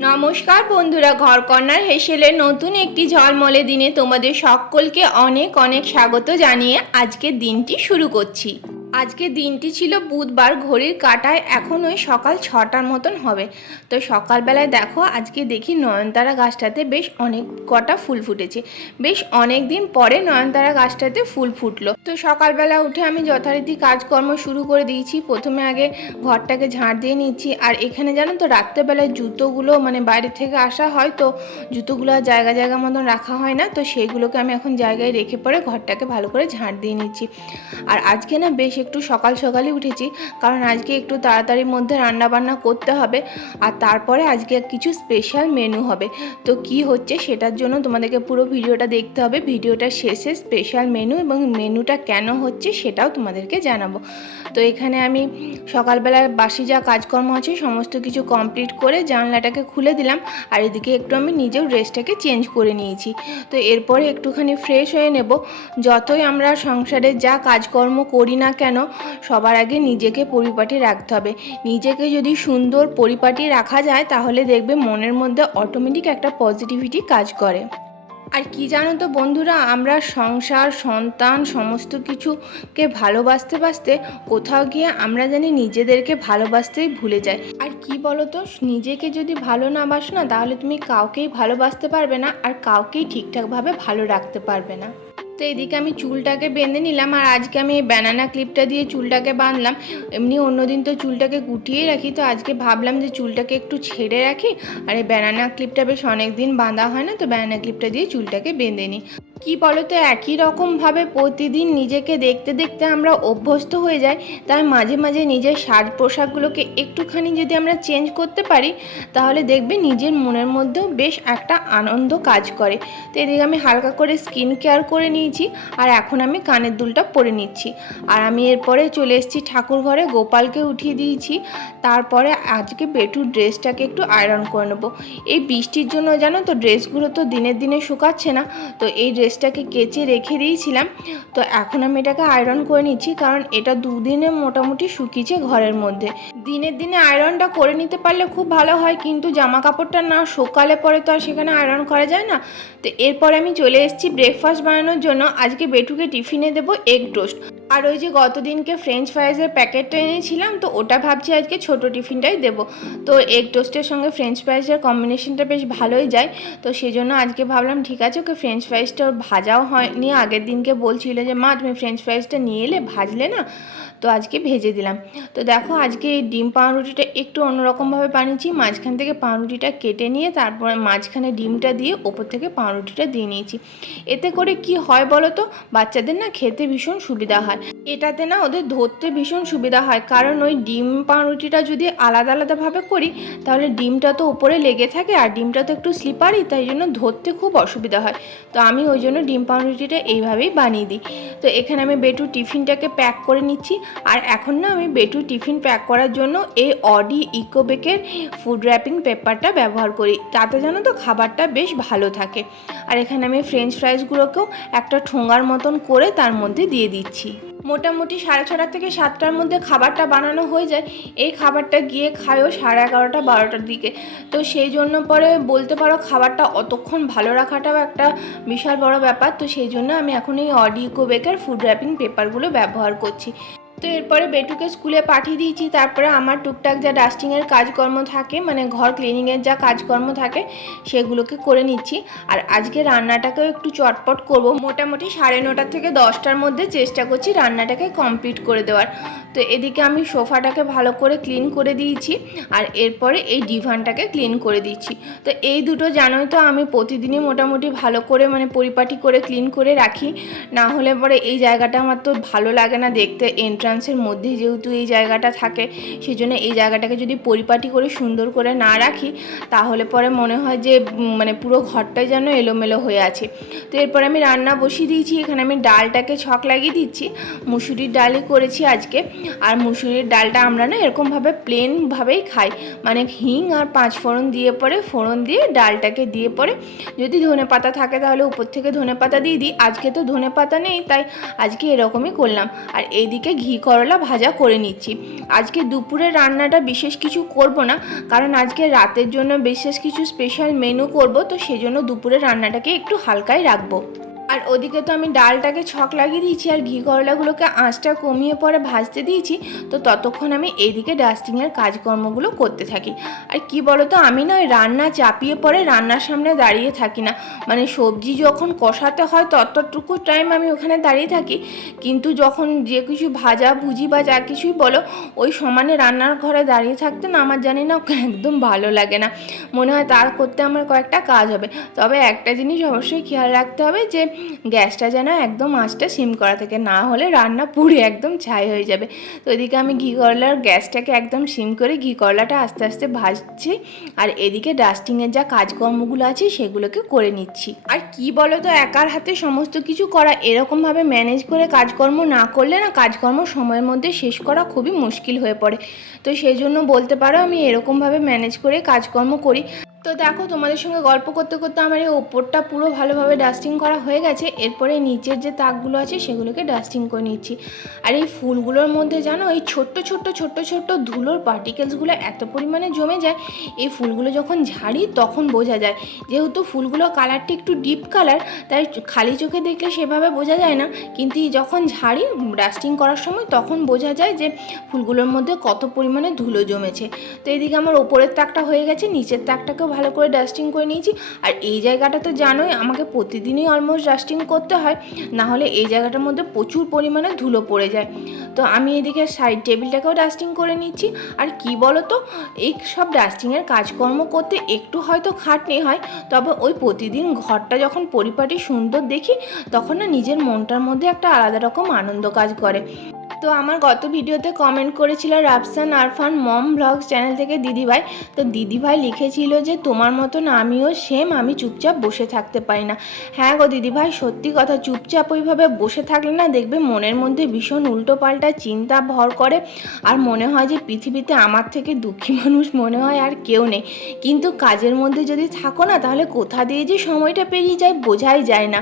নমস্কার বন্ধুরা, ঘরকন্যার হেসেলে নতুন একটি ঝলমলে দিনে তোমাদের সকলকে অনেক অনেক স্বাগত জানিয়ে আজকের দিনটি শুরু করছি। আজকে দিনটি ছিল বুধবার, ঘড়ির কাটায়, এখন ওই সকাল ছটার মতন হবে। তো সকালবেলায় দেখো, আজকে দেখি নয়নতারা গাছটাতে বেশ অনেক কটা ফুল ফুটেছে। বেশ অনেক দিন পরে নয়নতারা গাছটাতে ফুল ফুটলো। তো সকালবেলা উঠে আমি যথারীতি কাজকর্ম শুরু করে দিয়েছি। প্রথমে আগে ঘরটাকে ঝাড় দিয়ে নিচ্ছি। আর এখানে জানো তো, রাত্রেবেলায় জুতোগুলো মানে বাইরে থেকে আসা হয় তো, জুতোগুলো আর জায়গা জায়গা মতন রাখা হয় না। তো সেইগুলোকে আমি এখন জায়গায় রেখে পরে ঘরটাকে ভালো করে ঝাড় দিয়ে নিচ্ছি। আর আজকে না বেশ একটু সকাল সকালই উঠেছি। কারণ আজকে একটু তাড়াতাড়ির মধ্যে রান্না বান্না করতে হবে। আর তারপরে আজকে কিছু স্পেশাল মেনু হবে। তো কি হচ্ছে সেটার জন্য তোমাদেরকে পুরো ভিডিওটা দেখতে হবে। ভিডিওটা শেষে স্পেশাল মেনু এবং মেনুটা কেন হচ্ছে সেটাও তোমাদেরকে জানাব। তো এখানে আমি সকালবেলায় বাসি যা কাজকর্ম আছে সমস্ত কিছু কমপ্লিট করে জানলাটাকে খুলে দিলাম। আর এদিকে একটু আমি নিজেও ড্রেসটাকে চেঞ্জ করে নিয়েছি। তো এরপরে একটুখানি ফ্রেশ হয়ে নেব। যতই আমরা সংসারে যা কাজকর্ম করি না কেন সবার আগে নিজেকে পরিপাটি রাখতে হবে। নিজেকে যদি সুন্দর পরিপাটি রাখা যায়, তাহলে দেখবে মনের মধ্যে অটোমেটিক একটা পজিটিভিটি কাজ করে। আর কি জানো তো বন্ধুরা, আমরা সংসার, সন্তান সমস্ত কিছুকে ভালোবাসতে বাসতে কোথাও গিয়ে আমরা জানি নিজেদেরকে ভালোবাসতেই ভুলে যাই। আর কি বলো তো নিজেকে যদি ভালো না বাসো না, তাহলে তুমি কাউকেই ভালোবাসতে পারবে না, আর কাউকেই ঠিকঠাকভাবে ভালো রাখতে পারবে না। তো এদিকে আমি চুলটাকে বেঁধে নিলাম আর আজকে আমি এই ব্যানানা ক্লিপটা দিয়ে চুলটাকে বাঁধলাম। এমনি অন্যদিন তো চুলটাকে গুটিয়েই রাখি, তো আজকে ভাবলাম যে চুলটাকে একটু ছেড়ে রাখি। আর এই ব্যানানা ক্লিপটা বেশ অনেক দিন বাঁধা হয় না, তো ব্যানানা ক্লিপটা দিয়ে চুলটাকে বেঁধে নিই। কি বলো তো একই রকমভাবে প্রতিদিন নিজেকে দেখতে দেখতে আমরা অভ্যস্ত হয়ে যাই, তাই মাঝে মাঝে নিজের সাজ পোশাকগুলোকে একটুখানি যদি আমরা চেঞ্জ করতে পারি, তাহলে দেখবে নিজের মনের মধ্যেও বেশ একটা আনন্দ কাজ করে। তো এদিকে আমি হালকা করে স্কিন কেয়ার করে নিয়েছি, আর এখন আমি কানের দুলটা পরে নিচ্ছি। আর আমি এরপরে চলে এসেছি ঠাকুর ঘরে, গোপালকে উঠিয়ে দিয়েছি। তারপরে আজকে বেটুর ড্রেসটাকে একটু আয়রন করে নেব। এই বৃষ্টির জন্য জানো তো ড্রেসগুলো তো দিনের দিনে শুকাচ্ছে না, তো এই ড্রেসটাকে কেচে রেখে দিয়েছিলাম, তো এখন আমি এটাকে আয়রন করে নিচ্ছি, কারণ এটা দুদিনে মোটামুটি শুকিয়েছে ঘরের মধ্যে। দিনের দিনে আয়রনটা করে নিতে পারলে খুব ভালো হয়, কিন্তু জামা কাপড়টা না সকালে পরে তো আর সেখানে আয়রন করা যায় না। তো এরপর আমি চলে এসেছি ব্রেকফাস্ট বানানোর জন্য। আজকে বেটুকে টিফিনে দেবো এগ টোস্ট আর ওই যে গতদিনকে ফ্রেঞ্চ ফ্রাইজের প্যাকেটটা এনেছিলাম, তো ওটা ভাবছি আজকে ছোট টিফিনটাই দেব। তো এগ টোস্টের সঙ্গে ফ্রেঞ্চ ফ্রাইজের কম্বিনেশনটা বেশ ভালোই যায়। তো সেই জন্য আজকে ভাবলাম, ঠিক আছে, ওকে ফ্রেঞ্চ ফ্রাইজটা ওর ভাজাও হয়নি। আগের দিনকে বলছিল যে, মা, তুমি ফ্রেঞ্চ ফ্রাইজটা নিয়ে এলে ভাজলে না? তো আজকে ভেজে দিলাম। তো দেখো আজকে এই ডিম পাউরুটিটা একটু অন্যরকমভাবে বানিয়েছি। মাঝখান থেকে পাউরুটিটা কেটে নিয়ে তারপরে মাঝখানে ডিমটা দিয়ে ওপর থেকে পাউরুটিটা দিয়ে নিয়েছি। এতে করে কি হয় বলো তো? বাচ্চাদের না খেতে ভীষণ সুবিধা হয়। এটাতে না ওদের ধরতে ভীষণ সুবিধা হয়। কারণ ওই ডিম পাউরুটিটা যদি আলাদা আলাদাভাবে করি, তাহলে ডিমটা তো উপরে লেগে থাকে আর ডিমটা তো একটু স্লিপারই তাই জন্য ধরতে খুব অসুবিধা হয়। তো আমি ওই জন্য ডিম পাউরুটিটা এইভাবেই বানিয়ে দিই। তো এখানে আমি বেটু টিফিনটাকে প্যাক করে নিচ্ছি। আর এখন না আমি বেটু টিফিন প্যাক করার জন্য এই অডি ইকোবেকের ফুড র্যাপিং পেপারটা ব্যবহার করি। তাতে যেন তো খাবারটা বেশ ভালো থাকে। আর এখানে আমি ফ্রেঞ্চ ফ্রাইসগুলোকেও একটা ঠোঙার মতন করে তার মধ্যে দিয়ে দিচ্ছি। মোটামুটি সাড়ে ছটা থেকে সাতটার মধ্যে খাবারটা বানানো হয়ে যায়। এই খাবারটা গিয়ে খায়ও সাড়ে এগারোটা, বারোটার দিকে। তো সেই জন্য পরে বলতে পারো খাবারটা অতক্ষণ ভালো রাখাটাও একটা বিশাল বড় ব্যাপার। তো সেই জন্য আমি এখন এই অডিকো বেকার ফুড র্যাপিং পেপারগুলো ব্যবহার করছি। তো এরপরে বেটুকে স্কুলে পাঠিয়ে দিয়েছি, তারপরে আমার টুকটাক যা ডাস্টিংয়ের কাজকর্ম থাকে মানে ঘর ক্লিনিংয়ের যা কাজকর্ম থাকে, সেগুলোকে করে নিচ্ছি। আর আজকে রান্নাটাকেও একটু চটপট করব। মোটামুটি সাড়ে নটা থেকে দশটার মধ্যে চেষ্টা করছি রান্নাটাকে কমপ্লিট করে দেওয়ার। তো এদিকে আমি সোফাটাকে ভালো করে ক্লিন করে দিয়েছি, আর এরপরে এই ডিভানটাকে ক্লিন করে দিচ্ছি। তো এই দুটো জানোই তো আমি প্রতিদিনই মোটামুটি ভালো করে মানে পরিপাটি করে ক্লিন করে রাখি। না হলে পরে এই জায়গাটা আমার তো ভালো লাগে না দেখতে এন্ট্রান্সের মধ্যেই যেহেতু এই জায়গাটা থাকে সেই জন্য এই জায়গাটাকে যদি পরিপাটি করে সুন্দর করে না রাখি, তাহলে পরে মনে হয় যে মানে পুরো ঘরটাই যেন এলোমেলো হয়ে আছে। তো এরপর আমি রান্না বসিয়ে দিয়েছি, এখানে আমি ডালটাকে ছক লাগিয়ে দিচ্ছি। মুসুরির ডালই করেছি আজকে, আর মুসুরির ডালটা আমরা না এরকমভাবে প্লেনভাবেই খাই। মানে হিং আর পাঁচ ফোড়ন দিয়ে পরে, ফোড়ন দিয়ে ডালটাকে দিয়ে পরে, যদি ধনে পাতা থাকে তাহলে উপর থেকে ধনে পাতা দিয়ে দিই। আজকে তো ধনে পাতা নেই, তাই আজকে এরকমই করলাম। আর এইদিকে ঘি করলা ভাজা করে নিচ্ছি। আজকে দুপুরে রান্নাটা বিশেষ কিছু করব না, কারণ আজকে রাতের জন্য বিশেষ কিছু স্পেশাল মেনু করব, তো সেজন্য দুপুরে রান্নাটাকে একটু হালকায় রাখব। আর ওদিকে তো আমি ডালটাকে ছক লাগিয়ে দিয়েছি, আর ঘি করলাগুলোকে আঁচটা কমিয়ে পরে ভাজতে দিয়েছি, তো ততক্ষণ আমি এইদিকে ডাস্টিংয়ের কাজকর্মগুলো করতে থাকি। আর কি বলো তো আমি না ওই রান্না চাপিয়ে পরে রান্নার সামনে দাঁড়িয়ে থাকি না। মানে সবজি যখন কষাতে হয় ততটুকু টাইম আমি ওখানে দাঁড়িয়ে থাকি। কিন্তু যখন যে কিছু ভাজা, ভুজি বা যা কিছুই বলো, ওই সমানে রান্নার ঘরে দাঁড়িয়ে থাকতে না আমার জানি না একদম ভালো লাগে না। মনে হয় তার করতে আমার কয়েকটা কাজ হবে। তবে একটা জিনিস অবশ্যই খেয়াল রাখতে হবে যে গ্যাসটা যেন একদম আঁচটা সিম করা থাকে, না হলে রান্না পুড়ে একদম ছাই হয়ে যাবে। তো এদিকে আমি ঘি করলার গ্যাসটাকে একদম সিম করে ঘি করলাটা আস্তে আস্তে ভাজছি, আর এদিকে ডাস্টিংয়ের যা কাজকর্মগুলো আছে সেগুলোকে করে নিচ্ছি। আর কি বলো তো একার হাতে সমস্ত কিছু করা, এরকমভাবে ম্যানেজ করে কাজকর্ম না করলে না কাজকর্ম সময়ের মধ্যে শেষ করা খুবই মুশকিল হয়ে পড়ে। তো সেই জন্য বলতে পারো, আমি এরকমভাবে ম্যানেজ করে কাজকর্ম করি। তো দেখো, তোমাদের সঙ্গে গল্প করতে করতে আমার এই ওপরটা পুরো ভালোভাবে ডাস্টিং করা হয়ে গেছে। এরপরে নিচের যে তাকগুলো আছে, সেগুলোকে ডাস্টিং করে নিচ্ছি। আর এই ফুলগুলোর মধ্যে জানো, এই ছোট্ট ছোট্ট ছোট্ট ছোট্ট ধুলোর পার্টিকেলসগুলো এত পরিমাণে জমে যায়, এই ফুলগুলো যখন ঝাড়ি, তখন বোঝা যায়। যেহেতু ফুলগুলো কালারটি একটু ডিপ কালার তাই খালি চোখে দেখলে সেভাবে বোঝা যায় না। কিন্তু যখন ঝাড়ি ডাস্টিং করার সময়, তখন বোঝা যায় যে ফুলগুলোর মধ্যে কত পরিমাণে ধুলো জমেছে। তো এদিকে আমার ওপরের তাকটা হয়ে গেছে, নিচের তাকটাকেও ভালো করে ডাস্টিং করে নিয়েছি। আর এই জায়গাটা তো জানোই, আমাকে প্রতিদিনই অলমোস্ট ডাস্টিং করতে হয়। না হলে এই জায়গাটার মধ্যে প্রচুর পরিমাণে ধুলো পড়ে যায়। তো আমি এদিকে সাইড টেবিলটাকেও ডাস্টিং করে নিচ্ছি। আর কি বলো তো এই সব ডাস্টিংয়ের কাজকর্ম করতে একটু হয়তো খাটনি হয়, তবে ওই প্রতিদিন ঘরটা যখন পরিপাটি সুন্দর দেখি, তখন না নিজের মনটার মধ্যে একটা আলাদা রকম আনন্দ কাজ করে। তো আমার গত ভিডিওতে কমেন্ট করেছিল Rafsan Arfan mom blogs channel থেকে দিদিভাই। তো দিদিভাই লিখেছিল যে, তোমার মতন আমিও সেম আমি চুপচাপ বসে থাকতে পারি না। হ্যাঁ গো দিদিভাই, সত্যি কথা, চুপচাপ ওইভাবে বসে থাকলে না দেখবে মনের মধ্যে ভীষণ উল্টো পাল্টা চিন্তা ভর করে। আর মনে হয় যে, পৃথিবীতে আমার থেকে দুঃখী মানুষ মনে হয় আর কেউ নেই। কিন্তু কাজের মধ্যে যদি থাকো না, তাহলে কোথা দিয়ে যে সময়টা পেরিয়ে যায় বোঝাই যায় না।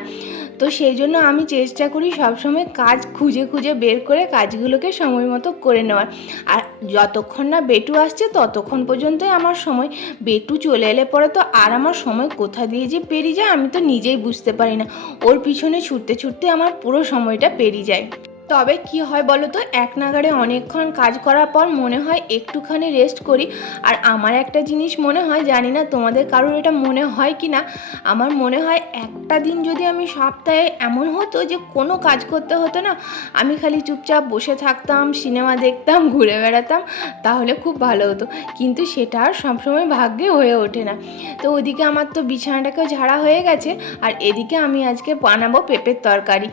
তো সেই জন্য আমি চেষ্টা করি সবসময় কাজ খুঁজে খুঁজে বের করে কাজগুলোকে সময় মতো করে নেওয়ার। আর যতক্ষণ না বেটু আসছে, ততক্ষণ পর্যন্তই আমার সময়। বেটু চলে এলে পরে তো আর আমার সময় কোথা দিয়ে যে পেরিয়ে যায় আমি তো নিজেই বুঝতে পারি না। ওর পিছনে ছুটতে ছুটতে আমার পুরো সময়টা পেরিয়ে যায়। তবে কি হয় বলো তো? এক নাগাড়ে অনেকক্ষণ কাজ করার পর মনে হয় একটুখানি রেস্ট করি। আর আমার একটা জিনিস মনে হয়, জানি না তোমাদের কারোর এটা মনে হয় কি না। আমার মনে হয় একটা দিন যদি আমি সপ্তাহে এমন হতো যে কোনো কাজ করতে হতো না, আমি খালি চুপচাপ বসে থাকতাম, সিনেমা দেখতাম, ঘুরে বেড়াতাম, তাহলে খুব ভালো হতো। কিন্তু সেটা আর সবসময় ভাগ্যে হয়ে ওঠে না। তো ওদিকে আমার তো বিছানাটাকেও ঝাড়া হয়ে গেছে, আর এদিকে আমি আজকে বানাবো পেঁপের তরকারি।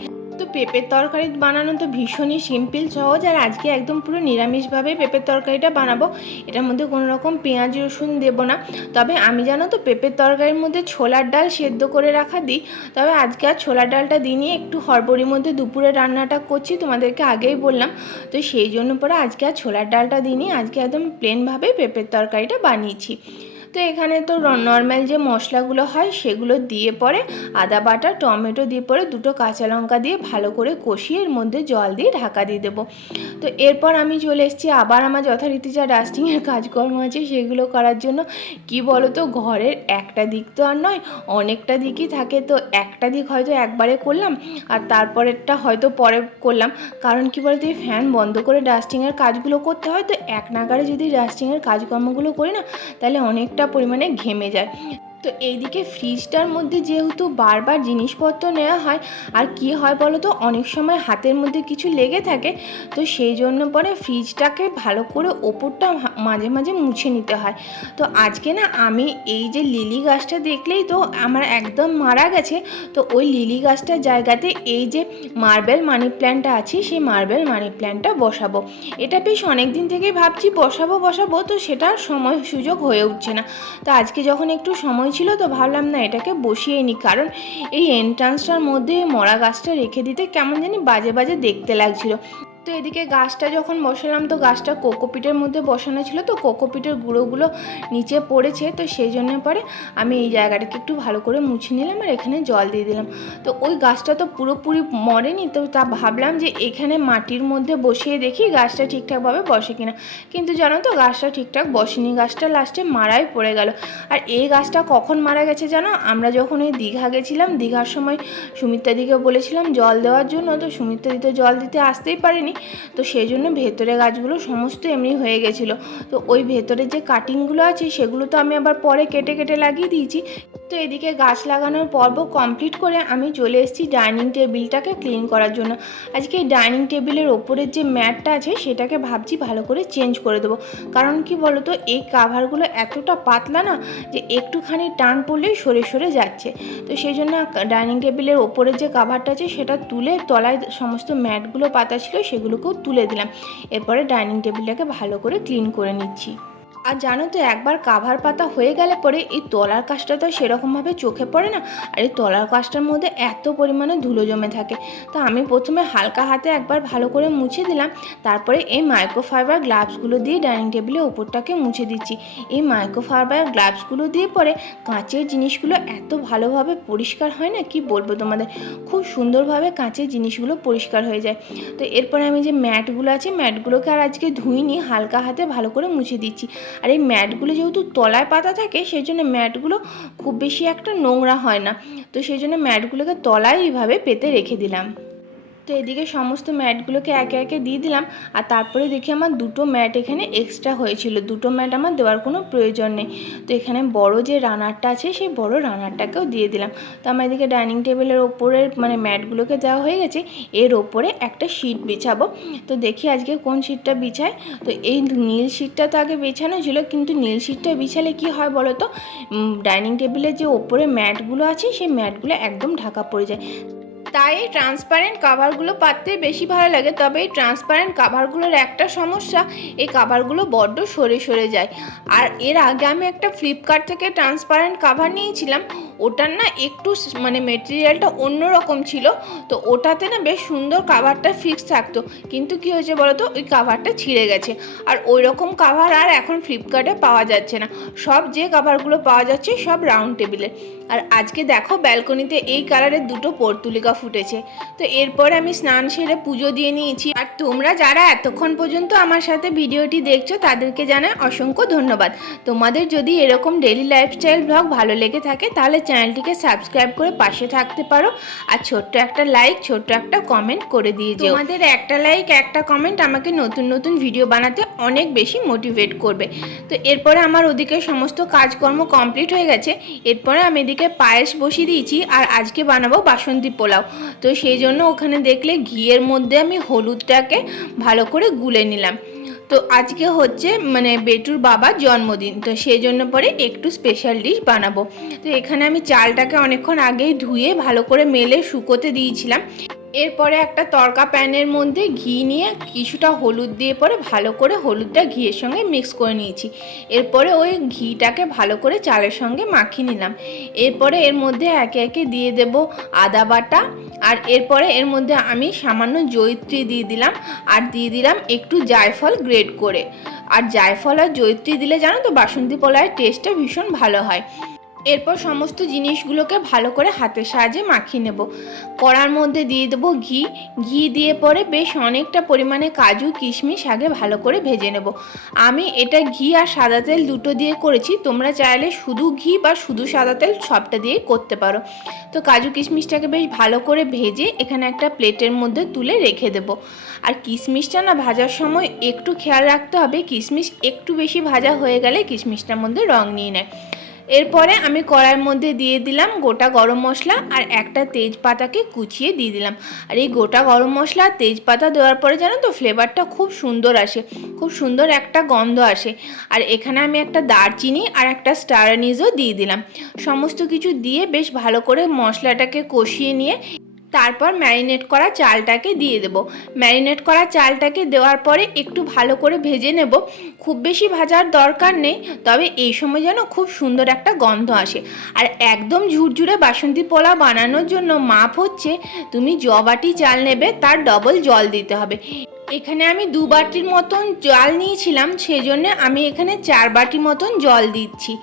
পেঁপের তরকারি বানানো তো ভীষণই সিম্পল সহজ, আর আজকে একদম পুরো নিরামিষভাবে পেঁপের তরকারিটা বানাবো। এটার মধ্যে কোনো রকম পেঁয়াজ রসুন দেবো না। তবে আমি জানো তো, পেঁপের তরকারির মধ্যে ছোলার ডাল সেদ্ধ করে রাখা দিই। তবে আজকে আর ছোলার ডালটা দিনই একটু হড়বড়ির মধ্যে দুপুরে রান্নাটা করছি, তোমাদেরকে আগেই বললাম। তো সেই জন্য পরে আজকে আর ছোলার ডালটা দিনই আজকে একদম প্লেনভাবে পেঁপের তরকারিটা বানিয়েছি। তো এখানে তো নর্মাল যে মশলাগুলো হয় সেগুলো দিয়ে পরে আদা বাটা, টমেটো দিয়ে পরে দুটো কাঁচা লঙ্কা দিয়ে ভালো করে কষিয়ে এর মধ্যে জল দিয়ে ঢাকা দিয়ে দেবো। তো এরপর আমি চলে এসেছি আবার আমার যথারীতি যা ডাস্টিংয়ের কাজকর্ম আছে সেগুলো করার জন্য। কি বলো তো ঘরের একটা দিক তো আর নয়, অনেকটা দিকই থাকে। তো একটা দিক হয়তো একবারে করলাম আর তারপরেরটা হয়তো পরে করলাম। কারণ কি বলতো, এই ফ্যান বন্ধ করে ডাস্টিংয়ের কাজগুলো করতে হয়। তো এক নাগারে যদি ডাস্টিংয়ের কাজকর্মগুলো করি না, তাহলে অনেকটা পরিমাণে ঘেমে যায়। তো এইদিকে ফ্রিজটার মধ্যে যেহেতু বারবার জিনিসপত্র নেওয়া হয়, আর কি হয় বলো তো অনেক সময় হাতের মধ্যে কিছু লেগে থাকে, তো সেই জন্য পরে ফ্রিজটাকে ভালো করে ওপরটা মাঝে মাঝে মুছে নিতে হয়। তো আজকে না আমি এই যে লিলি গাছটা দেখলেই তো আমার একদম মারা গেছে। তো ওই লিলি গাছটার জায়গাতে এই যে মার্বেল মানি প্ল্যান্টটা আছে, সেই মার্বেল মানি প্ল্যান্টটা বসাবো। এটা বেশ অনেক দিন থেকেই ভাবছি, বসাবো বসাবো, তো সেটা সময় সুযোগ হয়ে উঠছে না। তো আজকে যখন একটু সময় ছিল তো ভাবলাম, না, এটাকে বসিয়ে নিই কারণ এই এন্ট্রান্সটার মধ্যে মরা গাছটা রেখে দিতে কেমন জানি বাজে বাজে দেখতে লাগছিল। তো এদিকে গাছটা যখন বসালাম, তো গাছটা কোকোপিটের মধ্যে বসানো ছিল, তো কোকোপিটের গুঁড়োগুলো নিচে পড়েছে, তো সেই জন্য পরে আমি এই জায়গাটাকে একটু ভালো করে মুছে নিলাম আর এখানে জল দিয়ে দিলাম। তো ওই গাছটা তো পুরোপুরি মরেনি, তো তা ভাবলাম যে এখানে মাটির মধ্যে বসিয়ে দেখি গাছটা ঠিকঠাকভাবে বসে কিনা। কিন্তু জানো তো, গাছটা ঠিকঠাক বসেনি, গাছটা লাস্টে মারাই পড়ে গেল। আর এই গাছটা কখন মারা গেছে জানো? আমরা যখন এই দীঘা গেছিলাম, দীঘার সময় সুমিত্রাদিকে বলেছিলাম জল দেওয়ার জন্য, তো সুমিত্রাদি তো জল দিতে আসতেই পারেনি। তো সেই জন্য ভেতরে গাছগুলো সমস্ত এমনি হয়ে গেছিল। তো ওই ভেতরে যে কাটিংগুলো আছে সেগুলো তো আমি আবার পরে কেটে কেটে লাগিয়ে দিয়েছি। তো এদিকে গাছ লাগানোর পর্ব কমপ্লিট করে আমি চলে এসেছি ডাইনিং টেবিলটাকে ক্লিন করার জন্য। আজকে এই ডাইনিং টেবিলের ওপরের যে ম্যাটটা আছে, সেটাকে ভাবছি ভালো করে চেঞ্জ করে দেবো। কারণ কি বলো তো এই কাভারগুলো এতটা পাতলা না, যে একটুখানি টান পড়লেই সরে সরে যাচ্ছে। তো সেই জন্য ডাইনিং টেবিলের ওপরের যে কাভারটা আছে, সেটা তুলে তলায় সমস্ত ম্যাটগুলো পাতা ছিল, সেগুলোকেও তুলে দিলাম। এরপরে ডাইনিং টেবিলটাকে ভালো করে ক্লিন করে নিচ্ছি। আর জানো তো, একবার কাভার পাতা হয়ে গেলে পরে এই তলার কাজটা তো সেরকমভাবে চোখে পড়ে না, আর এই তলার কাজটার মধ্যে এত পরিমাণে ধুলো জমে থাকে। তো আমি প্রথমে হালকা হাতে একবার ভালো করে মুছে দিলাম, তারপরে এই মাইক্রোফাইবার গ্লাভসগুলো দিয়ে ডাইনিং টেবিলের ওপরটাকে মুছে দিচ্ছি। এই মাইক্রোফাইবার গ্লাভসগুলো দিয়ে পরে কাঁচের জিনিসগুলো এত ভালোভাবে পরিষ্কার হয় না, কি বলব তোমাদের? খুব সুন্দরভাবে কাঁচের জিনিসগুলো পরিষ্কার হয়ে যায়। তো এরপরে আমি যে ম্যাটগুলো আছে, ম্যাটগুলোকে আর আজকে ধুইনি, হালকা হাতে ভালো করে মুছে দিচ্ছি। আর এই ম্যাটগুলো যেহেতু তলায় পাতা থাকে, সেই জন্য ম্যাটগুলো খুব বেশি একটা নোংরা হয় না। তো সেই জন্য ম্যাটগুলোকে তলায় এইভাবে পেতে রেখে দিলাম। তো এদিকে সমস্ত ম্যাটগুলোকে একে একে দিয়ে দিলাম, আর তারপরে দেখি আমার দুটো ম্যাট এখানে এক্সট্রা হয়েছিল। দুটো ম্যাট আমার দেওয়ার কোনো প্রয়োজন নেই। তো এখানে বড় যে রানারটা আছে, সেই বড় রানারটাকেও দিয়ে দিলাম। তো আমার এদিকে ডাইনিং টেবিলের ওপরের মানে ম্যাটগুলোকে দেওয়া হয়ে গেছে। এর ওপরে একটা শিট বিছাবো। তো দেখি আজকে কোন শিটটা বিছায়। তো এই নীল শিটটা তো আগে বিছানো ছিল, কিন্তু নীল শিটটা বিছালে কি হয় বলো তো? ডাইনিং টেবিলের যে ওপরে ম্যাটগুলো আছে, সেই ম্যাটগুলো একদম ঢাকা পড়ে যায়। তাই এই ট্রান্সপারেন্ট কাভারগুলো পাততে বেশি ভালো লাগে। তবে এই ট্রান্সপারেন্ট কাভারগুলোর একটা সমস্যা, এই কাভারগুলো বড্ড সরে সরে যায়। আর এর আগে আমি একটা ফ্লিপকার্ট থেকে ট্রান্সপারেন্ট কাভার নিয়েছিলাম, ওটার না একটু মানে মেটেরিয়ালটা অন্যরকম ছিল। তো ওটাতে না বেশ সুন্দর কাভারটা ফিক্স থাকতো। কিন্তু কি হয়েছে বলো তো ওই কাভারটা ছিঁড়ে গেছে। আর ওই রকম কাভার আর এখন ফ্লিপকার্টে পাওয়া যাচ্ছে না। সব যে কাভারগুলো পাওয়া যাচ্ছে সব রাউন্ড টেবিলের আর আজকে দেখো ব্যালকনিতে এই কালারের দুটো পর্তুলিকা ফুটেছে। তো এরপরে আমি স্নান সেরে পুজো দিয়ে নিয়েছি। আর তোমরা যারা এতক্ষণ পর্যন্ত আমার সাথে ভিডিওটি দেখছ, তাদেরকে জানাই অসংখ্য ধন্যবাদ। তোমাদের যদি এরকম ডেলি লাইফস্টাইল ব্লগ ভালো লেগে থাকে, তাহলে চ্যানেলটিকে সাবস্ক্রাইব করে পাশে থাকতে পারো। আর ছোট্ট একটা লাইক ছোট্ট একটা কমেন্ট করে দিয়ে যেও। তোমাদের একটা লাইক একটা কমেন্ট আমাকে নতুন নতুন ভিডিও বানাতে অনেক বেশি মোটিভেট করবে। তো এরপরে আমার ওদিকে সমস্ত কাজকর্ম কমপ্লিট হয়ে গেছে। এরপরে আমি এদিকে পায়েস বসিয়ে দিয়েছি আর আজকে বানাবো বাসন্তী পোলাও। তো সেই জন্য ওখানে দেখলে ঘিয়ের মধ্যে আমি হলুদটাকে ভালো করে গুলে নিলাম। তো আজকে হচ্ছে মানে বেটুর বাবার জন্মদিন, তো সেই জন্য পরে একটু স্পেশাল ডিশ বানাবো। তো এখানে আমি চালটাকে অনেকক্ষণ আগেই ধুয়ে ভালো করে মেলে শুকোতে দিয়েছিলাম। এরপরে একটা তড়কা প্যানের মধ্যে ঘি নিয়ে কিছুটা হলুদ দিয়ে পরে ভালো করে হলুদটা ঘিয়ের সঙ্গে মিক্স করে নিয়েছি। এরপরে ওই ঘিটাকে ভালো করে চালের সঙ্গে মাখিয়ে নিলাম। এরপরে এর মধ্যে একে একে দিয়ে দেব আদা বাটা আর এরপরে এর মধ্যে আমি সামান্য জয়িত্রী দিয়ে দিলাম আর দিয়ে দিলাম একটু জায়ফল গ্রেড করে। আর জায়ফল আর জয়িত্রী দিলে জানো তো বাসন্তী পোলাওয়ের টেস্টটা ভীষণ ভালো হয়। এরপর সমস্ত জিনিসগুলোকে ভালো করে হাতের সাহায্যে মাখিয়ে নেব। কড়ার মধ্যে দিয়ে দেবো ঘি। ঘি দিয়ে পরে বেশ অনেকটা পরিমাণে কাজু, কিশমিশ আগে ভালো করে ভেজে নেব। আমি এটা ঘি আর সাদা তেল দুটো দিয়ে করেছি। তোমরা চাইলে শুধু ঘি বা শুধু সাদা তেল সবটা দিয়ে করতে পারো। তো কাজু, কিশমিশটাকে বেশ ভালো করে ভেজে এখানে একটা প্লেটের মধ্যে তুলে রেখে দেব। আর কিশমিশটা না ভাজার সময় একটু খেয়াল রাখতে হবে। কিশমিশ একটু বেশি ভাজা হয়ে গেলে কিশমিশটার মধ্যে রং নিয়ে নেয়। এরপরে আমি কড়াইয়ের মধ্যে দিয়ে দিলাম গোটা গরম মশলা আর একটা তেজপাতাকে কুচিয়ে দিয়ে দিলাম। আর এই গোটা গরম মশলা তেজপাতা দেওয়ার পরে জানো তো ফ্লেভারটা খুব সুন্দর আসে, খুব সুন্দর একটা গন্ধ আসে। আর এখানে আমি একটা দারচিনি আর একটা স্টার অ্যানিজও দিয়ে দিলাম। সমস্ত কিছু দিয়ে বেশ ভালো করে মশলাটাকে কষিয়ে নিয়ে তারপর ম্যারিনেট করা চালটাকে দিয়ে দেব। ম্যারিনেট করা চালটাকে দেওয়ার পরে একটু ভালো করে ভেজে নেব। খুব বেশি ভাজার দরকার নেই, তবে এই সময় যেন খুব সুন্দর একটা গন্ধ আসে। আর একদম ঝুরঝুরে বাসন্তী পোলা বানানোর জন্য মাপ হচ্ছে, তুমি জবাটি বাটি চাল নেবে, তার ডবল জল দিতে হবে। এখানে আমি দু বাটির মতন জল নিয়েছিলাম, সেজন্য আমি এখানে চার বাটি মতন জল দিচ্ছি।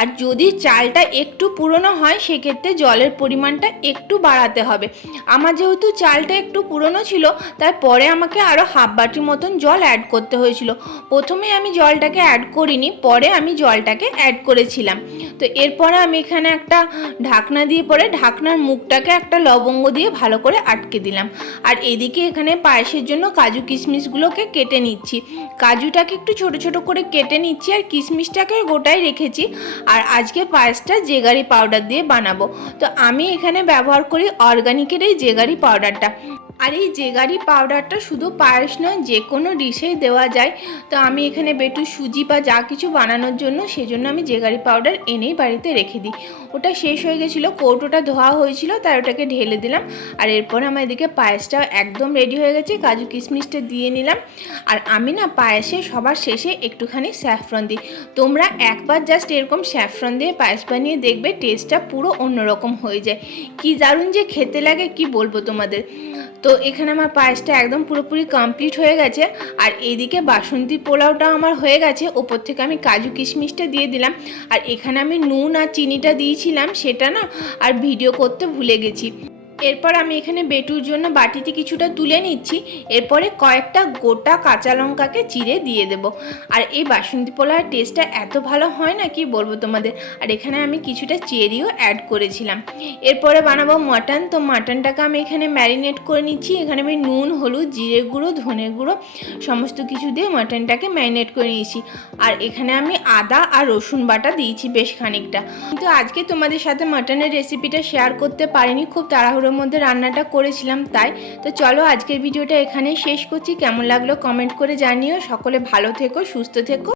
আর যদি চালটা একটু পুরনো হয়, সেক্ষেত্রে জলের পরিমাণটা একটু বাড়াতে হবে। আমার যেহেতু চালটা একটু পুরনো ছিল, তারপরে আমাকে আরও হাফ বাটির মতন জল অ্যাড করতে হয়েছিল। প্রথমে আমি জলটাকে অ্যাড করিনি, পরে আমি জলটাকে অ্যাড করেছিলাম। তো এরপরে আমি এখানে একটা ঢাকনা দিয়ে, পরে ঢাকনার মুখটাকে একটা লবঙ্গ দিয়ে ভালো করে আটকে দিলাম। আর এদিকে এখানে পায়েসের জন্য কাজু কিশমিশগুলোকে কেটে নিচ্ছি। কাজুটাকে একটু ছোট ছোট করে কেটে নিচ্ছি আর কিশমিশটাকে গোটাই রেখেছি। আর আজকে পায়েসটা জেগারি পাউডার দিয়ে বানাবো। তো আমি এখানে ব্যবহার করি অর্গানিকের এই জেগারি পাউডারটা। আর এই জেগারি পাউডারটা শুধু পায়েস নয়, যে কোনো ডিশেই দেওয়া যায়। তো আমি এখানে বেটু, সুজি বা যা কিছু বানানোর জন্য সেজন্য আমি জেগারি পাউডার এনেই বাড়িতে রেখে দিই। ওটা শেষ হয়ে গেছিল, কৌটোটা ধোয়া হয়েছিল, তাই ওটাকে ঢেলে দিলাম। আর এরপর আমার এদিকে পায়েসটা একদম রেডি হয়ে গেছে, কাজু কিশমিশটা দিয়ে নিলাম। আর আমি না পায়েসে সবার শেষে একটুখানি স্যাফরন দিই। তোমরা একবার জাস্ট এরকম স্যাফরন দিয়ে পায়েস বানিয়ে দেখবে টেস্টটা পুরো অন্যরকম হয়ে যায়। কি দারুণ যে খেতে লাগে, কি বলব তোমাদের? তো এখানে আমার পায়েসটা একদম পুরোপুরি কমপ্লিট হয়ে গেছে। আর এইদিকে বাসন্তী পোলাওটা আমার হয়ে গেছে। ওপর থেকে আমি কাজু কিশমিশটা দিয়ে দিলাম। আর এখানে আমি নুন আর চিনিটা দিয়েছিলাম, সেটা না আর ভিডিও করতে ভুলে গেছি। এরপর আমি এখানে বেটুর জন্য বাটিতে কিছুটা তুলে নিচ্ছি। এরপরে কয়েকটা গোটা কাঁচা লঙ্কাকে চিড়ে দিয়ে দেব। আর এই বাসন্তী পোলার টেস্টটা এত ভালো হয় না কি বলব তোমাদের? আর এখানে আমি কিছুটা চেরিও অ্যাড করেছিলাম। এরপরে বানাবো মাটন। তো মাটনটাকে আমি এখানে ম্যারিনেট করে নিচ্ছি। এখানে আমি নুন, হলুদ, জিরে গুঁড়ো, ধনে গুঁড়ো সমস্ত কিছু দিয়ে মাটনটাকে ম্যারিনেট করে নিয়েছি। আর এখানে আমি আদা আর রসুন বাটা দিয়েছি বেশ খানিকটা। কিন্তু আজকে তোমাদের সাথে মাটনের রেসিপিটা শেয়ার করতে পারিনি। খুব তাড়াহুড়োর মধ্যে রান্নাটা করেছিলাম তাই। তো চলো আজকের ভিডিওটা এখানে শেষ করছি। কেমন লাগল কমেন্ট করে জানিও। সকলে ভালো থেকো, সুস্থ থেকো।